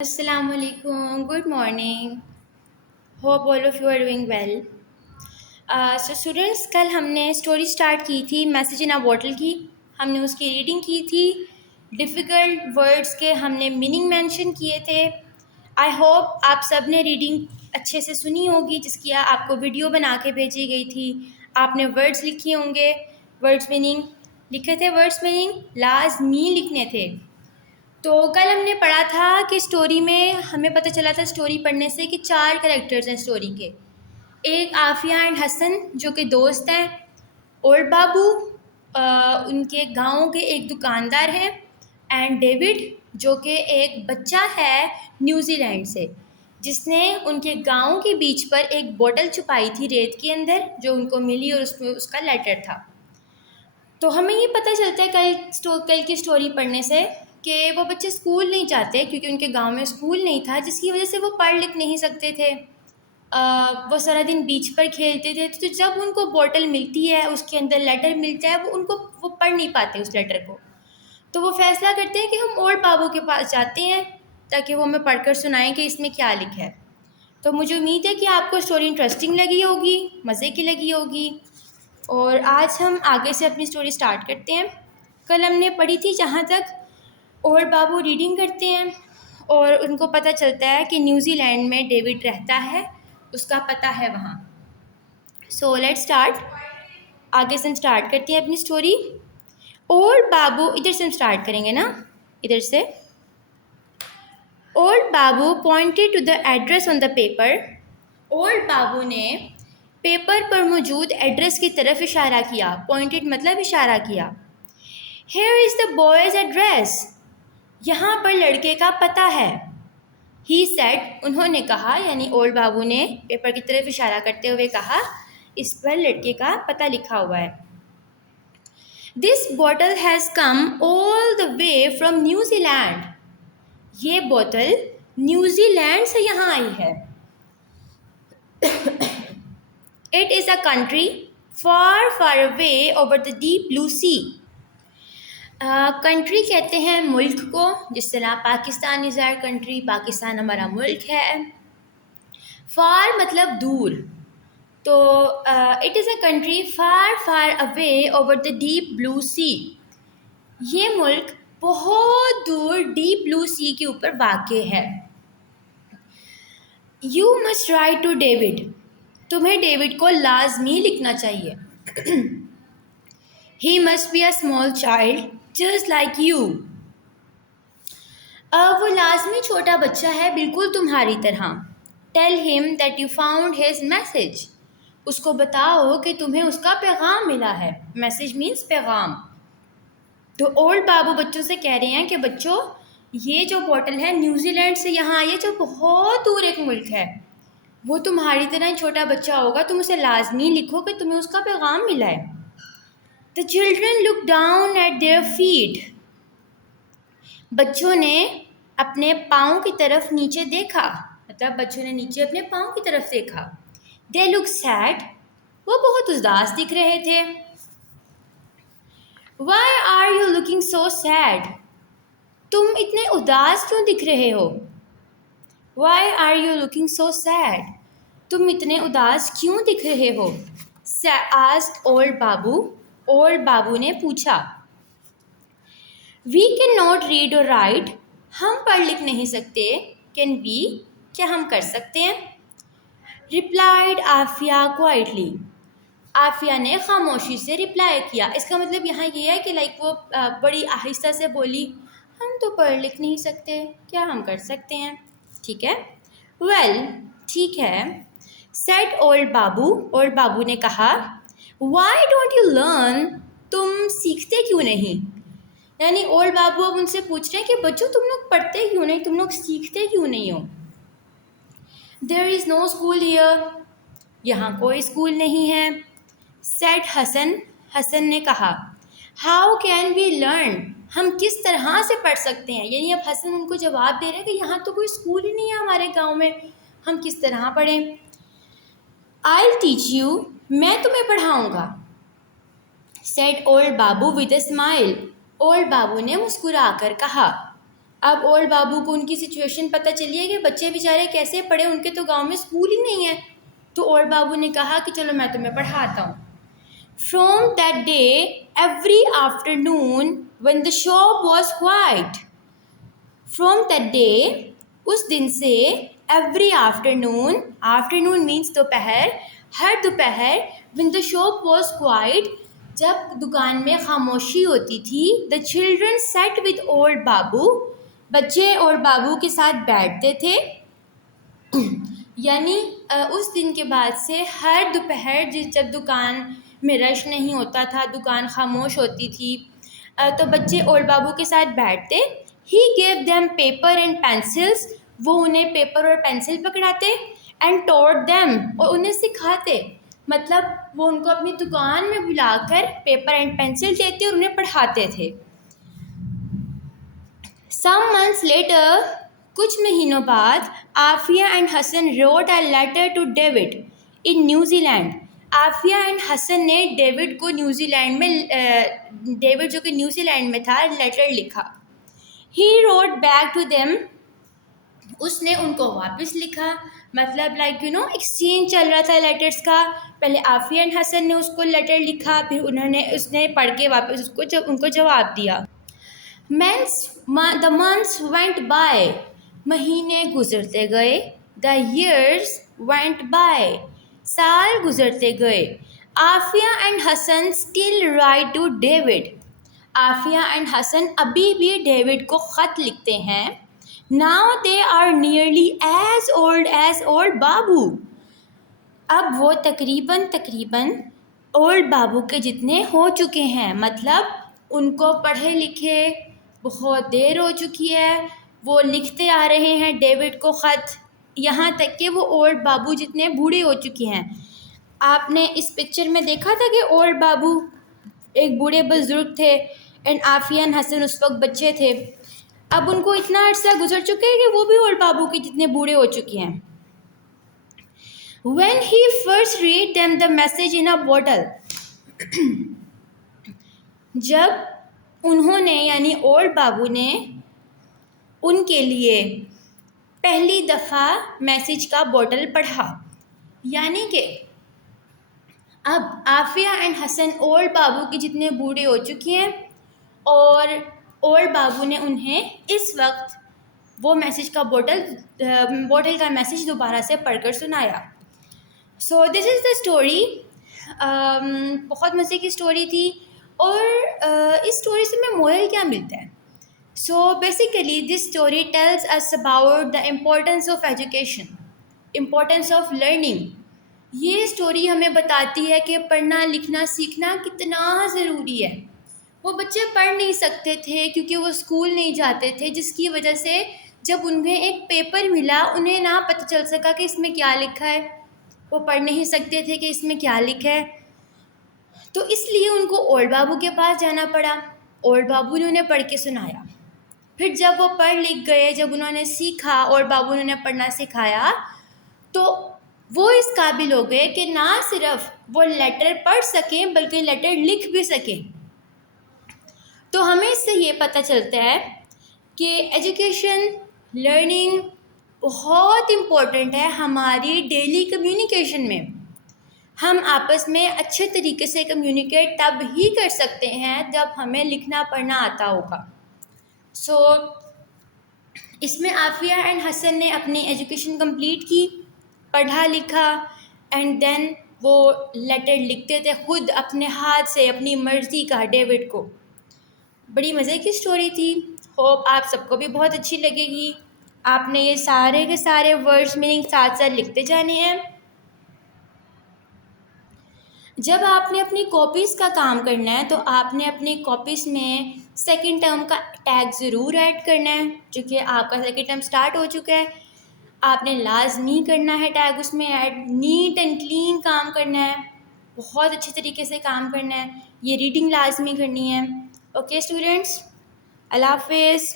Assalamu alaikum. Good morning. Hope all of you are doing well. So students, कल हमने story start की थी message इन अ bottle की. हमने उसकी रीडिंग की थी. डिफ़िकल्ट वर्ड्स के हमने मीनिंग मेंशन किए थे. आई होप आप सब ने रीडिंग अच्छे से सुनी होगी जिसकी आपको वीडियो बना के भेजी गई थी. आपने वर्ड्स लिखे होंगे, वर्ड्स मीनिंग लिखे थे. वर्ड्स मीनिंग लाजमी लिखने थे. तो कल हमने पढ़ा था कि स्टोरी में हमें पता चला था स्टोरी पढ़ने से कि 4 कैरेक्टर्स हैं स्टोरी के. एक आफिया एंड हसन जो कि दोस्त हैं. ओल्ड बाबू उनके गांव के एक दुकानदार हैं. एंड डेविड जो कि एक बच्चा है न्यूजीलैंड से जिसने उनके गांव के बीच पर एक बोतल छुपाई थी रेत के अंदर जो उनको मिली और उसमें उसका लेटर था. तो हमें ये पता चलता है कल की स्टोरी पढ़ने से कि वो बच्चे स्कूल नहीं जाते क्योंकि उनके गांव में स्कूल नहीं था जिसकी वजह से वो पढ़ लिख नहीं सकते थे. वो सारा दिन बीच पर खेलते थे. तो जब उनको बोतल मिलती है उसके अंदर लेटर मिलता है वो पढ़ नहीं पाते उस लेटर को. तो वो फैसला करते हैं कि हम ओल्ड बाबू के पास जाते हैं ताकि वो हमें पढ़कर सुनाएं कि इसमें क्या लिखा है. तो मुझे उम्मीद है कि आपको स्टोरी इंटरेस्टिंग लगी होगी, मज़े की लगी होगी. और आज हम आगे से अपनी स्टोरी स्टार्ट करते हैं. कल हमने पढ़ी थी जहाँ तक ओल्ड बाबू रीडिंग करते हैं और उनको पता चलता है कि न्यूजीलैंड में डेविड रहता है, उसका पता है वहाँ. So let's start. आगे से हम स्टार्ट करते हैं अपनी स्टोरी. ओल्ड बाबू, इधर से हम स्टार्ट करेंगे ना, इधर से. Old Babu pointed to the address on the paper. Old Babu ने पेपर पर मौजूद एड्रेस की तरफ इशारा किया. पॉइंटेड मतलब इशारा किया. Here is the boys address. यहाँ पर लड़के का पता है. ही सेड, उन्होंने कहा, यानी ओल्ड बाबू ने पेपर की तरफ इशारा करते हुए कहा इस पर लड़के का पता लिखा हुआ है. This bottle has come all the way from New Zealand. ये बोतल न्यूजीलैंड से यहाँ आई है. It is a country far far away over the deep blue sea. Country कहते हैं मुल्क को, जिस तरह Pakistan is our country, Pakistan हमारा मुल्क है. फार मतलब दूर. तो it is a country far far away over the deep blue sea. ये मुल्क बहुत दूर डीप ब्लू सी के ऊपर वाक़ है. You must write to David. तुम्हें डेविड को लाजमी लिखना चाहिए. He must be a small child just like you. वो लाजमी छोटा बच्चा है बिल्कुल तुम्हारी तरह. Tell him that you found his message. उसको बताओ कि तुम्हें उसका पैगाम मिला है. मैसेज मीन्स पैगाम. तो ओल्ड बाबू बच्चों से कह रहे हैं कि बच्चों, ये जो बोतल है न्यूजीलैंड से यहाँ आई है जो बहुत दूर एक मुल्क है. वो तुम्हारी तरह ही छोटा बच्चा होगा, तुम उसे लाजमी लिखो कि तुम्हें उसका पैगाम मिला है. The children look down eight their feet. बच्चों ने अपने पाँव की तरफ नीचे देखा. मतलब बच्चों ने नीचे अपने पाँव की तरफ देखा. They look sad. वो बहुत उदास दिख रहे थे. Why are you looking so sad. तुम इतने उदास क्यों दिख रहे हो. Why are you looking so sad. तुम इतने उदास क्यों दिख रहे हो. Asked old Babu. Old Babu ने पूछा. We can not read or write. हम पढ़ लिख नहीं सकते. कैन वी, क्या हम कर सकते हैं. Replied Aafia quietly. आफिया ने खामोशी से रिप्लाई किया. इसका मतलब यहाँ ये है कि वो बड़ी आहिस्ता से बोली, हम तो पढ़ लिख नहीं सकते, क्या हम कर सकते हैं. ठीक है. वेल, ठीक है. Said old Babu. Old Babu ने कहा, वाई डोंट यू लर्न. तुम सीखते क्यों नहीं. यानी ओल्ड बाबू अब उनसे पूछ रहे हैं कि बच्चों तुम लोग पढ़ते क्यों नहीं, तुम लोग सीखते क्यों नहीं हो. There is no school here. यहाँ कोई स्कूल नहीं है. सेड हसन. हसन ने कहा, हाउ कैन वी लर्न. हम किस तरह से पढ़ सकते हैं. यानी अब हसन उनको जवाब दे रहे हैं कि यहाँ तो कोई स्कूल ही नहीं है हमारे गांव में, हम किस तरह पढ़ें. I will teach you. मैं तुम्हें पढ़ाऊँगा. Said old Babu with a smile. Old Babu ने मुस्कुरा कर कहा. اب اولڈ بابو کو ان کی سچویشن پتہ چلی ہے کہ بچے بیچارے کیسے پڑھے، ان کے تو گاؤں میں اسکول ہی نہیں ہے. تو اولڈ بابو نے کہا کہ چلو میں تمہیں پڑھاتا ہوں. From that day, every afternoon when the shop was quiet. From that day, اس دن سے every afternoon means دوپہر، ہر دوپہر when the shop was quiet، جب دکان میں خاموشی ہوتی تھی، the children sat with old بابو، بچے اور بابو کے ساتھ بیٹھتے تھے. یعنی اس دن کے بعد سے ہر دوپہر جب دکان میں رش نہیں ہوتا تھا، دکان خاموش ہوتی تھی، تو بچے اولڈ بابو کے ساتھ بیٹھتے. ہی gave them paper and pencils, وہ انہیں پیپر اور پینسل پکڑاتے. اینڈ ٹاٹ دیم، اور انہیں سکھاتے. مطلب وہ ان کو اپنی دکان میں بلا کر پیپر اینڈ پینسل دیتے اور انہیں پڑھاتے تھے. Some months later، کچھ مہینوں بعد، Afia and Hasan wrote a letter to David in New Zealand. Afia and Hasan نے ڈیوڈ کو نیوزی لینڈ میں ڈیوڈ جو کہ نیوزی لینڈ میں تھا، لیٹر لکھا. He wrote back to them، اس نے ان کو واپس لکھا. مطلب لائک ایکسچینج چل رہا تھا لیٹرس کا. پہلے عافیہ اینڈ حسن نے اس کو لیٹر لکھا، پھر اس نے پڑھ کے واپس ان کو جواب دیا. The months went by، مہینے گزرتے گئے. The years went by، سال گزرتے گئے. Afia and Hasan still write to David، Afia and Hasan ابھی بھی ڈیوڈ کو خط لکھتے ہیں. Now they are nearly as old as old بابو، اب وہ تقریباً اولڈ بابو کے جتنے ہو چکے ہیں. مطلب ان کو پڑھے لکھے بہت دیر ہو چکی ہے، وہ لکھتے آ رہے ہیں ڈیوڈ کو خط، یہاں تک کہ وہ اولڈ بابو جتنے بوڑھے ہو چکے ہیں. آپ نے اس پکچر میں دیکھا تھا کہ اولڈ بابو ایک بوڑھے بزرگ تھے اینڈ عافیہ اینڈ حسن اس وقت بچے تھے. اب ان کو اتنا عرصہ گزر چکا ہے کہ وہ بھی اولڈ بابو کے جتنے بوڑھے ہو چکے ہیں. When he first read them the message in a bottle، جب انہوں نے یعنی اولڈ بابو نے ان کے لیے پہلی دفعہ میسیج کا بوٹل پڑھا، یعنی کہ اب عافیہ اینڈ حسن اولڈ بابو کے جتنے بوڑھے ہو چکے ہیں اور اولڈ بابو نے انہیں اس وقت وہ میسیج کا بوٹل کا میسیج دوبارہ سے پڑھ کر سنایا. سو دس از دا اسٹوری. بہت مزے کی اسٹوری تھی. اور اس اسٹوری سے ہمیں مورل کیا ملتا ہے؟ So basically this story tells us about the importance of education, importance of learning. یہ اسٹوری ہمیں بتاتی ہے کہ پڑھنا لکھنا سیکھنا کتنا ضروری ہے. وہ بچے پڑھ نہیں سکتے تھے کیونکہ وہ اسکول نہیں جاتے تھے، جس کی وجہ سے جب انہیں ایک پیپر ملا انہیں نہ پتہ چل سکا کہ اس میں کیا لکھا ہے. وہ پڑھ نہیں سکتے تھے کہ اس میں کیا لکھا ہے، تو اس لیے ان کو اولڈ بابو کے پاس جانا پڑا. اولڈ بابو نے انہیں پڑھ کے سنایا. پھر جب وہ پڑھ لکھ گئے، جب انہوں نے سیکھا، اولڈ بابو نے انہیں پڑھنا سکھایا، تو وہ اس قابل ہو گئے کہ نہ صرف وہ لیٹر پڑھ سکیں بلکہ لیٹر لکھ بھی سکیں. تو ہمیں اس سے یہ پتہ چلتا ہے کہ ایجوکیشن لرننگ بہت امپورٹنٹ ہے ہماری ڈیلی کمیونیکیشن میں. ہم آپس میں اچھے طریقے سے کمیونیکیٹ تب ہی کر سکتے ہیں جب ہمیں لکھنا پڑھنا آتا ہوگا. سو اس میں عافیہ اینڈ حسن نے اپنی ایجوکیشن کمپلیٹ کی، پڑھا لکھا، اینڈ دین وہ لیٹر لکھتے تھے خود اپنے ہاتھ سے اپنی مرضی کا ڈیوڈ کو. بڑی مزے کی اسٹوری تھی. ہوپ آپ سب کو بھی بہت اچھی لگے گی. آپ نے یہ سارے کے سارے ورڈز میننگ ساتھ ساتھ لکھتے جانے ہیں. جب آپ نے اپنی کاپیز کا کام کرنا ہے تو آپ نے اپنی کاپیز میں سیکنڈ ٹرم کا ٹیگ ضرور ایڈ کرنا ہے، جو کہ آپ کا سیکنڈ ٹرم سٹارٹ ہو چکا ہے. آپ نے لازمی کرنا ہے ٹیگ اس میں ایڈ. نیٹ اینڈ کلین کام کرنا ہے، بہت اچھے طریقے سے کام کرنا ہے. یہ ریڈنگ لازمی کرنی ہے. اوکے اسٹوڈنٹس، اللہ حافظ.